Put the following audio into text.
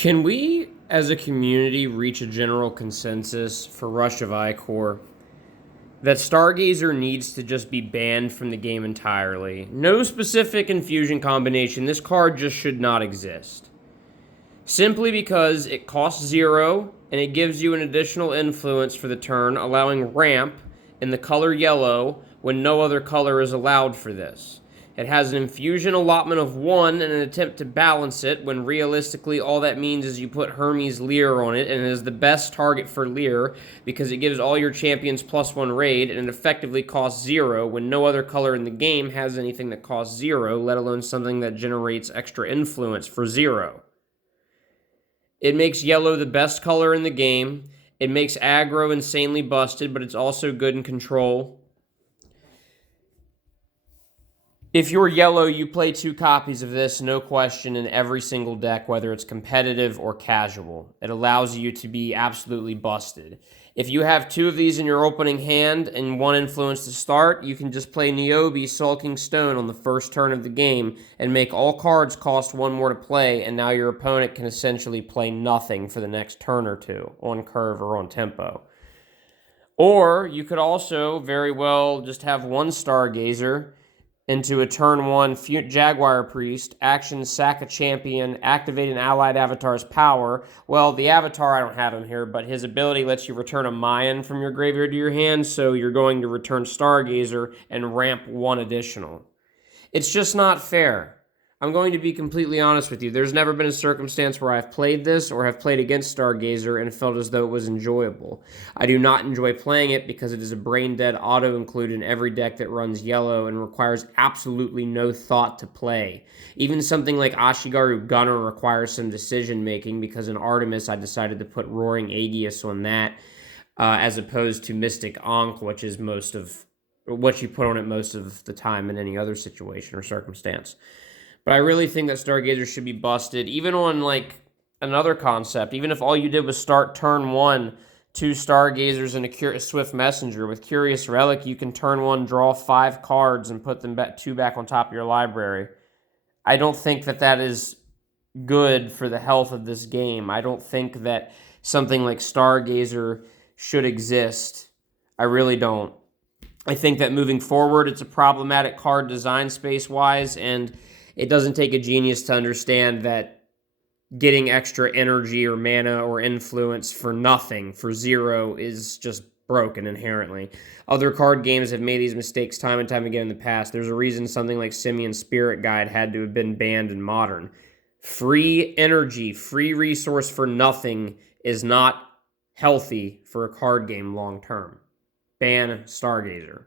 Can we, as a community, reach a general consensus for Rush of Ikorr that Stargazer needs to just be banned from the game entirely? No specific infusion combination. This card just should not exist. Simply because it costs 0 and it gives you an additional influence for the turn, allowing ramp in the color yellow when no other color is allowed for this. It has an infusion allotment of 1 in an attempt to balance it, when realistically all that means is you put Hermes Lear on it, and it is the best target for Lear because it gives all your champions +1 raid, and it effectively costs 0 when no other color in the game has anything that costs 0, let alone something that generates extra influence for 0. It makes yellow the best color in the game. It makes aggro insanely busted, but it's also good in control. If you're yellow, you play 2 copies of this, no question, in every single deck, whether it's competitive or casual. It allows you to be absolutely busted. If you have 2 of these in your opening hand and 1 influence to start, you can just play Niobe Sulking Stone on the first turn of the game and make all cards cost 1 more to play, and now your opponent can essentially play nothing for the next turn or 2, on curve or on tempo. Or you could also very well just have 1 Stargazer into a turn 1 Jaguar Priest, action sack a champion, activate an allied avatar's power. Well, the avatar, I don't have him here, but his ability lets you return a Mayan from your graveyard to your hand, so you're going to return Stargazer and ramp 1 additional. It's just not fair. I'm going to be completely honest with you. There's never been a circumstance where I've played this or have played against Stargazer and felt as though it was enjoyable. I do not enjoy playing it because it is a brain-dead auto-include in every deck that runs yellow and requires absolutely no thought to play. Even something like Ashigaru Gunner requires some decision-making because in Artemis I decided to put Roaring Aegis on that as opposed to Mystic Ankh, which is what you put on it most of the time in any other situation or circumstance. But I really think that Stargazer should be busted, even on, like, another concept. Even if all you did was start turn 1, 2 Stargazers and a Swift Messenger. With Curious Relic, you can turn 1, draw 5 cards, and put them 2 back on top of your library. I don't think that that is good for the health of this game. I don't think that something like Stargazer should exist. I really don't. I think that moving forward, it's a problematic card design space-wise, and it doesn't take a genius to understand that getting extra energy or mana or influence for nothing, for 0, is just broken inherently. Other card games have made these mistakes time and time again in the past. There's a reason something like Simeon's Spirit Guide had to have been banned in Modern. Free energy, free resource for nothing is not healthy for a card game long term. Ban Stargazer.